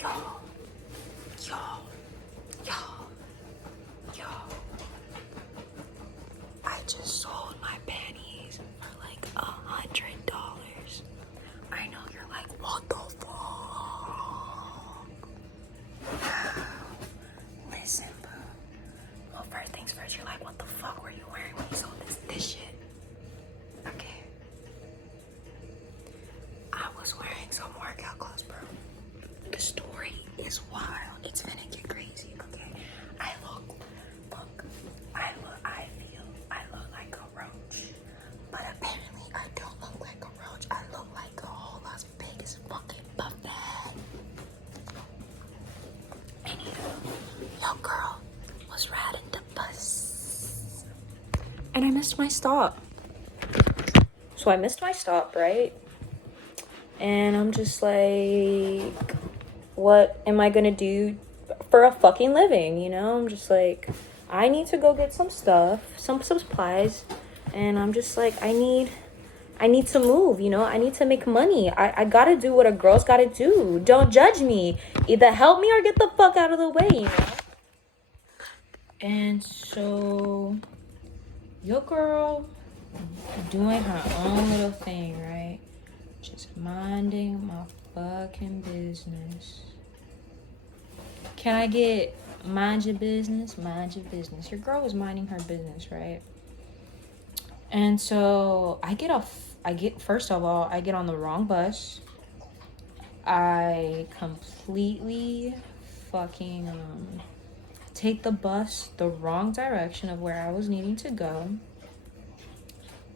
Yo, yo, yo, yo. I just sold my panties for like $100. I know you're like, what the fuck? Listen, boo. Well, first things first, you're like, what the fuck were you wearing when you sold this shit? Okay. I was wearing some workout clothes, bro. The story is wild. It's gonna get crazy, okay? I look like a roach. But apparently I don't look like a roach. I look like a whole Las Vegas fucking buffet. Anywho, your girl was riding the bus. And I missed my stop. So I missed my stop, right? And I'm just like, what am I gonna do for a fucking living, you know? I'm just like, I need to go get some stuff, some supplies, and I'm just like, I need to move, you know? I need to make money. I gotta do what a girl's gotta do. Don't judge me. Either help me or get the fuck out of the way, you know? And so, your girl doing her own little thing, right? Just minding my fucking business. Can I get mind your business? Mind your business. Your girl was minding her business, right? And so I get first of all, I get on the wrong bus. I completely fucking take the bus the wrong direction of where I was needing to go.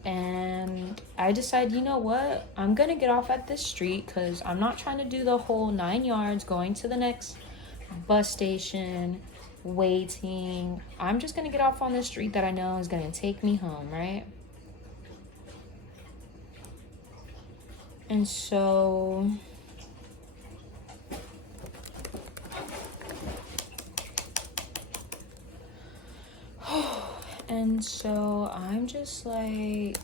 And I decide, you know what? I'm gonna get off at this street because I'm not trying to do the whole 9 yards going to the next bus station, waiting. I'm just gonna get off on this street that I know is gonna take me home, right? And so I'm just like,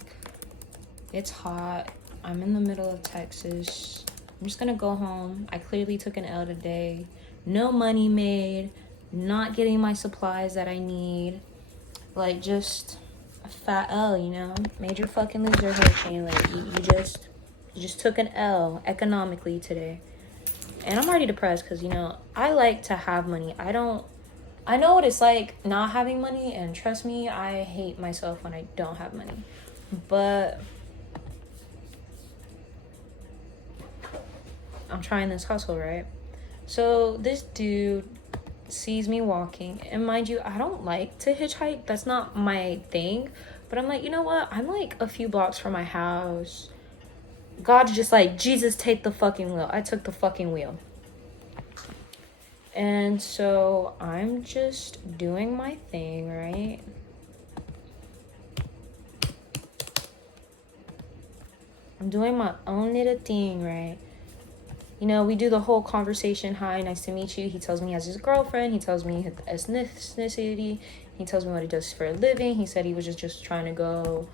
it's hot. I'm in the middle of Texas. I'm just gonna go home. I clearly took an L today. No money made. Not getting my supplies that I need. Like, just a fat L, you know? Major fucking loser, Hurricane. Like, you just took an L economically today. And I'm already depressed because, you know, I like to have money. I know what it's like not having money, and trust me, I hate myself when I don't have money. But I'm trying this hustle, right? So this dude sees me walking, and mind you, I don't like to hitchhike. That's not my thing. But I'm like, you know what? I'm like a few blocks from my house. God's just like, Jesus, take the fucking wheel. I took the fucking wheel. And so I'm just doing my thing, right? I'm doing my own little thing, right? You know, we do the whole conversation. Hi, nice to meet you. He tells me he has his girlfriend. He tells me his ethnicity. He tells me what he does for a living. He said he was just trying to go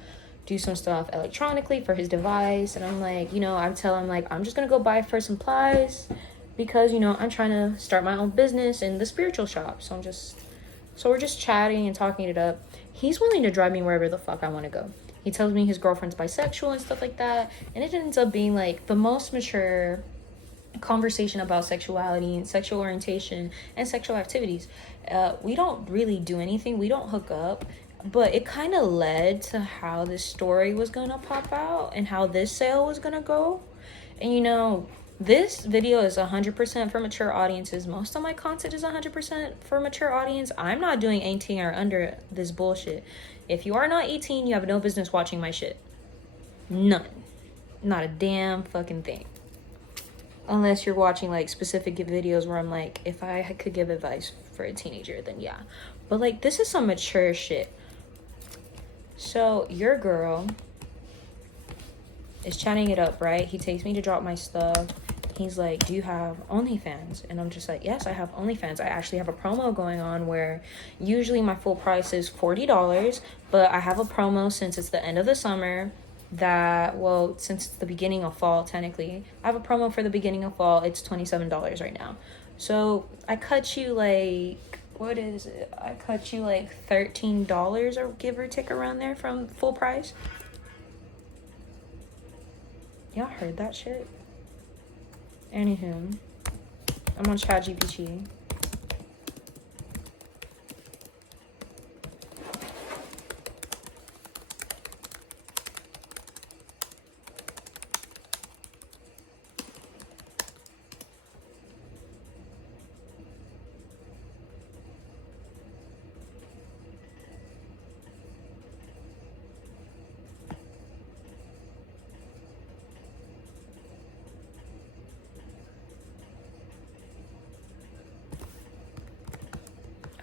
do some stuff electronically for his device. And I'm like, you know, I tell him, like, I'm just going to go buy for supplies because, you know, I'm trying to start my own business in the spiritual shop. So we're just chatting and talking it up. He's willing to drive me wherever the fuck I want to go. He tells me his girlfriend's bisexual and stuff like that. And it ends up being like the most mature conversation about sexuality and sexual orientation and sexual activities. We don't really do anything. We don't hook up. But it kind of led to how this story was going to pop out and how this sale was going to go. And, you know, this video is 100% for mature audiences. Most of my content is 100% for mature audience. I'm not doing 18 or under this bullshit. If you are not 18, you have no business watching my shit. None. Not a damn fucking thing. Unless you're watching, like, specific videos where I'm like, if I could give advice for a teenager, then yeah. But, like, this is some mature shit. So, your girl is chatting it up, right? He takes me to drop my stuff. He's like, do you have OnlyFans? And I'm just like, yes, I have OnlyFans. I actually have a promo going on where usually my full price is $40, but I have a promo since it's the end of the summer that, well, since it's the beginning of fall, technically, I have a promo for the beginning of fall. It's $27 right now. So I cut you like, what is it? I cut you like $13 or give or take around there from full price. Y'all heard that shit? Anywho, I'm on ChatGPT.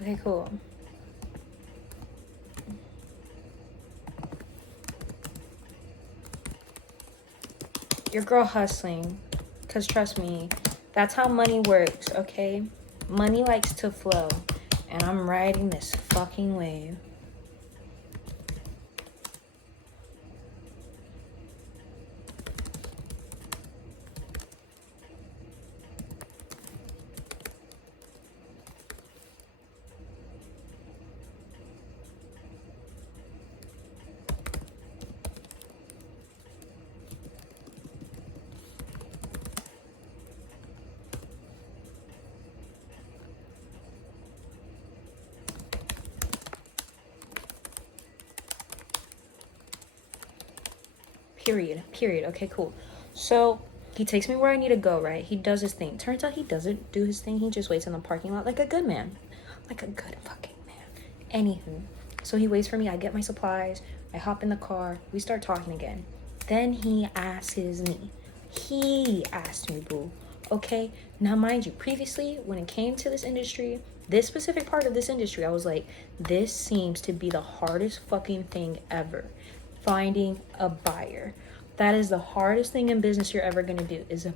Okay, cool. Your girl hustling. Because trust me, that's how money works, okay? Money likes to flow. And I'm riding this fucking wave. Period. Okay, cool. So he takes me where I need to go, right? He does his thing. Turns out he doesn't do his thing. He just waits in the parking lot like a good man. Like a good fucking man. Anywho, so he waits for me. I get my supplies. I hop in the car. We start talking again. Then he asks me. He asked me, boo. Okay? Now, mind you, previously, when it came to this industry, this specific part of this industry, I was like, this seems to be the hardest fucking thing ever. Finding a buyer. That is the hardest thing in business you're ever gonna do, is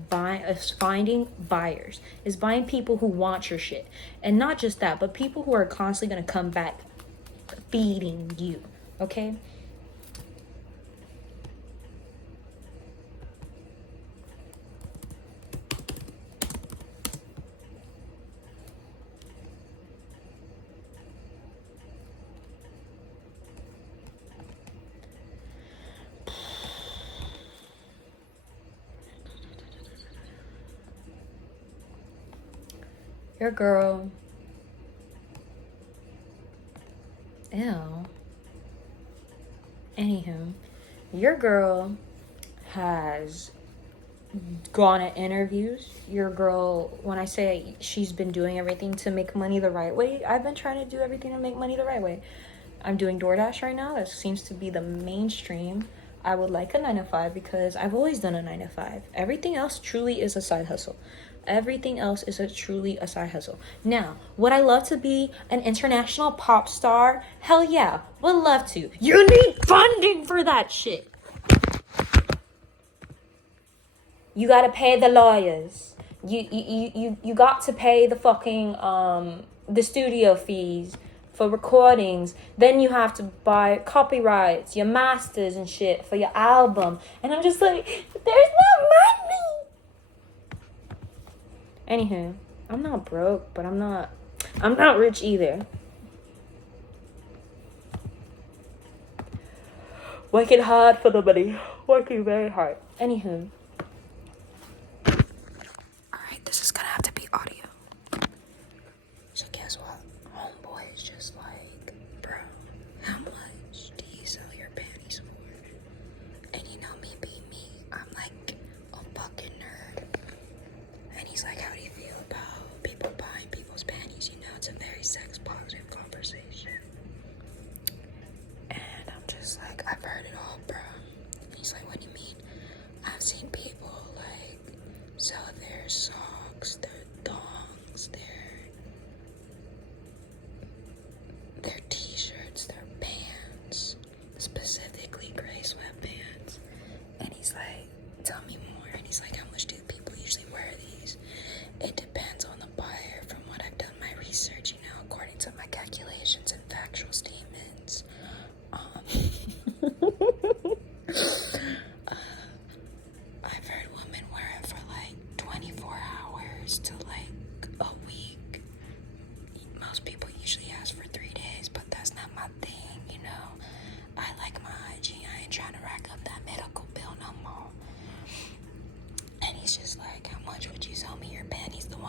finding buyers, is buying people who want your shit. And not just that, but people who are constantly gonna come back feeding you, okay? Your girl. Ew. Anywho, your girl has gone at interviews. Your girl, when I say she's been doing everything to make money the right way, I've been trying to do everything to make money the right way. I'm doing DoorDash right now. That seems to be the mainstream. I would like a 9-to-5 because I've always done a 9-to-5. Everything else truly is a side hustle. Everything else is truly a side hustle. Now, would I love to be an international pop star? Hell yeah, would love to. You need funding for that shit. You gotta pay the lawyers. You got to pay the fucking the studio fees for recordings. Then you have to buy copyrights, your masters and shit for your album. And I'm just like, there's no money. Anywho, I'm not broke, but I'm not rich either. Working hard for the money. Working very hard. Anywho. Alright, this is gonna have to be audio. So guess what? Homeboy is just like, bro, how much do you sell your panties for? And you know me being me, I'm like a fucking nerd. And he's like, how do you feel about people buying people's panties? You know, it's a very sex positive conversation. And I'm just like, I've heard it all, bro. He's like, what do you mean? I've seen people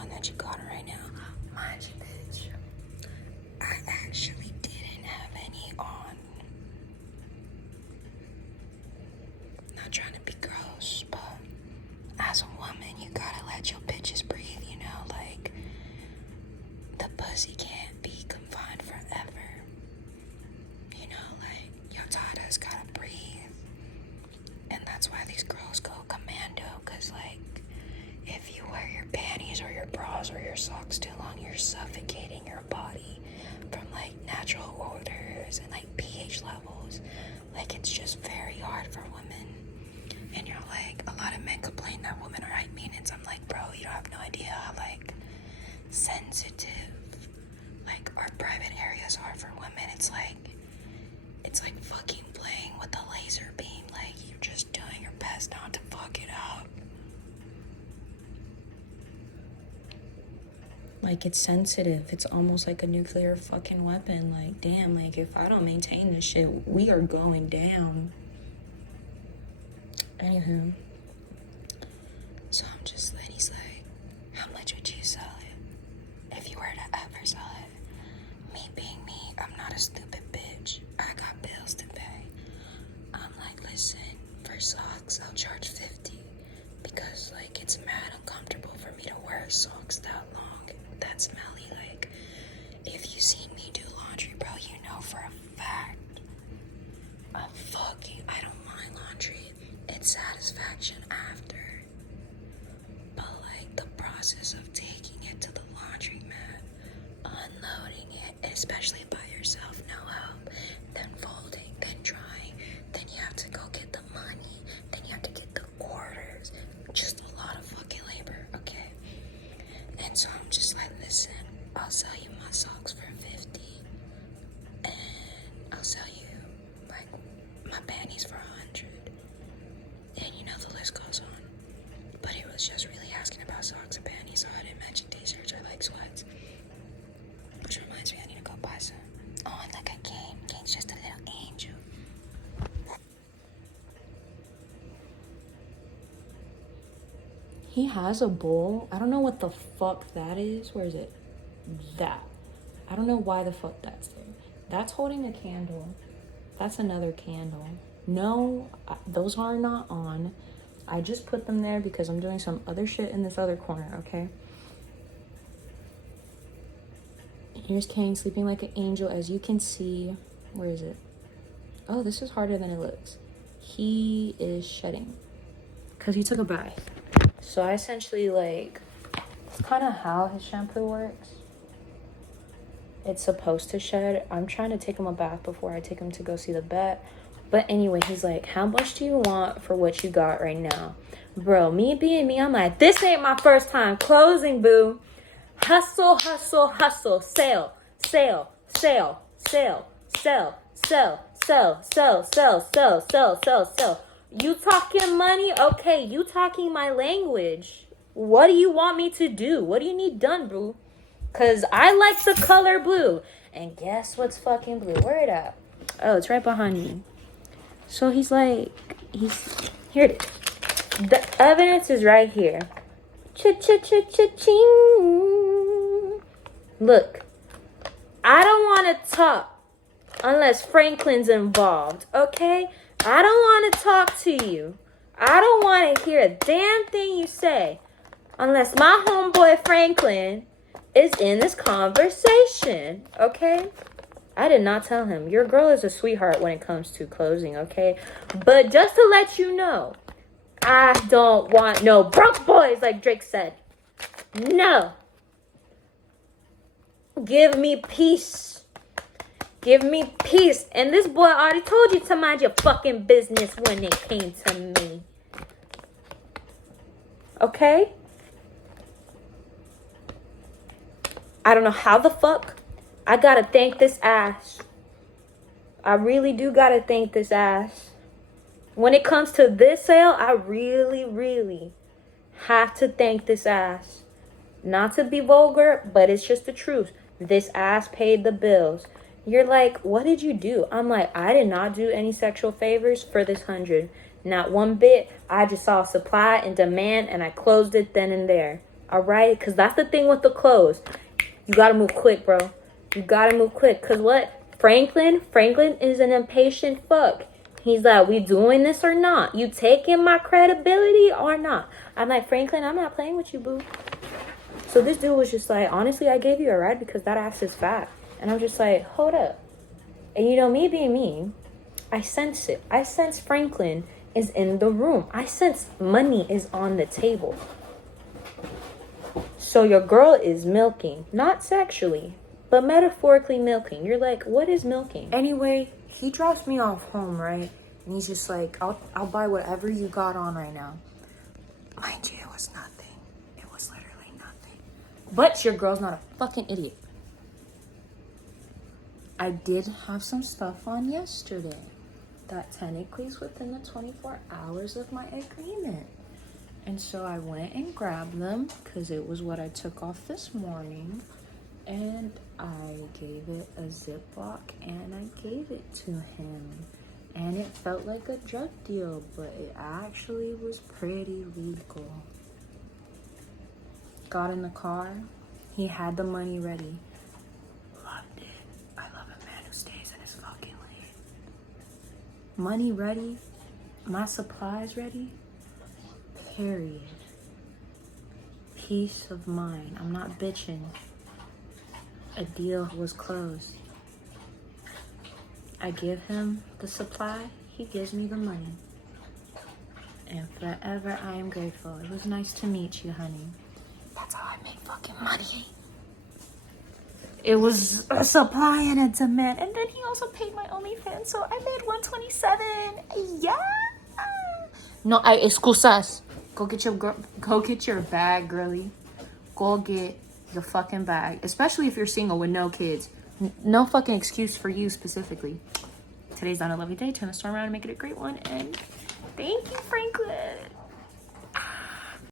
on that you got it right now. Mind you, bitch, I actually didn't have any on. Not trying to be gross, but as a woman, you gotta let your bitches breathe, you know? Like, the pussy can't be confined forever. You know, like, your tata's gotta breathe. And that's why these girls go commando, because, like, if you wear your panties or your bras or your socks too long, you're suffocating your body from, like, natural orders and, like, pH levels. Like, it's just very hard for women. And you're like, a lot of men complain that women are high maintenance. I'm like, bro, you don't have no idea how, like, sensitive, like, our private areas are for women. It's like fucking playing with a laser beam. Like, you're just doing your best not to fuck it up. Like, it's sensitive. It's almost like a nuclear fucking weapon. Like, damn, like, if I don't maintain this shit, we are going down. Anywho, so I'm just like, he's like, how much would you sell it if you were to ever sell it? Me being me, I'm not a stupid bitch. I got bills to pay. I'm like, listen, for socks, I'll charge $50 because, like, it's mad uncomfortable for me to wear socks that long, that smelly. Like, if you seen me do laundry, bro, you know for a fact, I don't mind laundry. It's satisfaction after. But, like, the process of taking it to the laundromat, unloading it, especially by yourself, no help, then folding, then drying, then you have to go get the money, then you have to get the orders. Just a lot of fucking labor, okay? And so I'm just like, listen, I'll sell you my socks for $50, and I'll sell you, like, my panties for $100. And you know the list goes on. But it was just really asking about socks and panties, so I didn't mention t-shirts or, like, sweats. Which reminds me, I need to go buy some. Oh, and look at Cant. Cant's just a little angel. He has a bowl. I don't know what the fuck that is. Where is it? That. I don't know why the fuck that's there. That's holding a candle. That's another candle. No, those are not on. I just put them there because I'm doing some other shit in this other corner, okay? Here's Kane sleeping like an angel. As you can see, where is it? Oh, this is harder than it looks. He is shedding because he took a bath. So I essentially, like, it's kind of how his shampoo works. It's supposed to shed. I'm trying to take him a bath before I take him to go see the vet. But anyway, he's like, how much do you want for what you got right now? Bro, me being me, I'm like, this ain't my first time closing, boo. Hustle, hustle, hustle. Sell, sell, sell, sell, sell, sell, sell, sell, sell, sell, sell, sell, sell. You talking money? Okay, you talking my language. What do you want me to do? What do you need done, boo? Because I like the color blue. And guess what's fucking blue? Where it at? Oh, it's right behind me. So he's like, here it is. The evidence is right here. Cha-cha-cha-cha-ching. Look, I don't want to talk unless Franklin's involved, okay? I don't want to talk to you. I don't want to hear a damn thing you say unless my homeboy Franklin is in this conversation, okay? I did not tell him. Your girl is a sweetheart when it comes to closing, okay? But just to let you know, I don't want no broke boys, like Drake said. No. Give me peace. Give me peace. And this boy already told you to mind your fucking business when it came to me. Okay? I don't know how the fuck I gotta thank this ass. I really do gotta thank this ass. When it comes to this sale, I really, really have to thank this ass. Not to be vulgar, but it's just the truth. This ass paid the bills. You're like, what did you do? I'm like, I did not do any sexual favors for this 100. Not one bit. I just saw supply and demand and I closed it then and there. All right? Because that's the thing with the clothes. You got to move quick, bro. You got to move quick. Because what? Franklin is an impatient fuck. He's like, we doing this or not? You taking my credibility or not? I'm like, Franklin, I'm not playing with you, boo. So this dude was just like, honestly, I gave you a ride because that ass is fat. And I'm just like, hold up. And you know, me being me, I sense it. I sense Franklin is in the room. I sense money is on the table. So your girl is milking, not sexually, but metaphorically milking. You're like, what is milking? Anyway, he drops me off home, right? And he's just like, I'll buy whatever you got on right now. Mind you, it was nothing. It was literally nothing. But your girl's not a fucking idiot. I did have some stuff on yesterday that technically is within the 24 hours of my agreement. And so I went and grabbed them because it was what I took off this morning. And I gave it a Ziploc and I gave it to him. And it felt like a drug deal, but it actually was pretty legal. Got in the car. He had the money ready. Loved it. I love a man who stays in his fucking lane. Money ready. My supplies ready. Period. Peace of mind. I'm not bitching. A deal was closed. I give him the supply, he gives me the money. And forever I am grateful. It was nice to meet you, honey. That's how I make fucking money. It was a supply and a demand. And then he also paid my OnlyFans, so I made $127. Yeah. No, excusas. Go get your bag, girly. Go get your fucking bag. Especially if you're single with no kids. No fucking excuse for you specifically. Today's not a lovely day. Turn the storm around and make it a great one. And thank you, Franklin.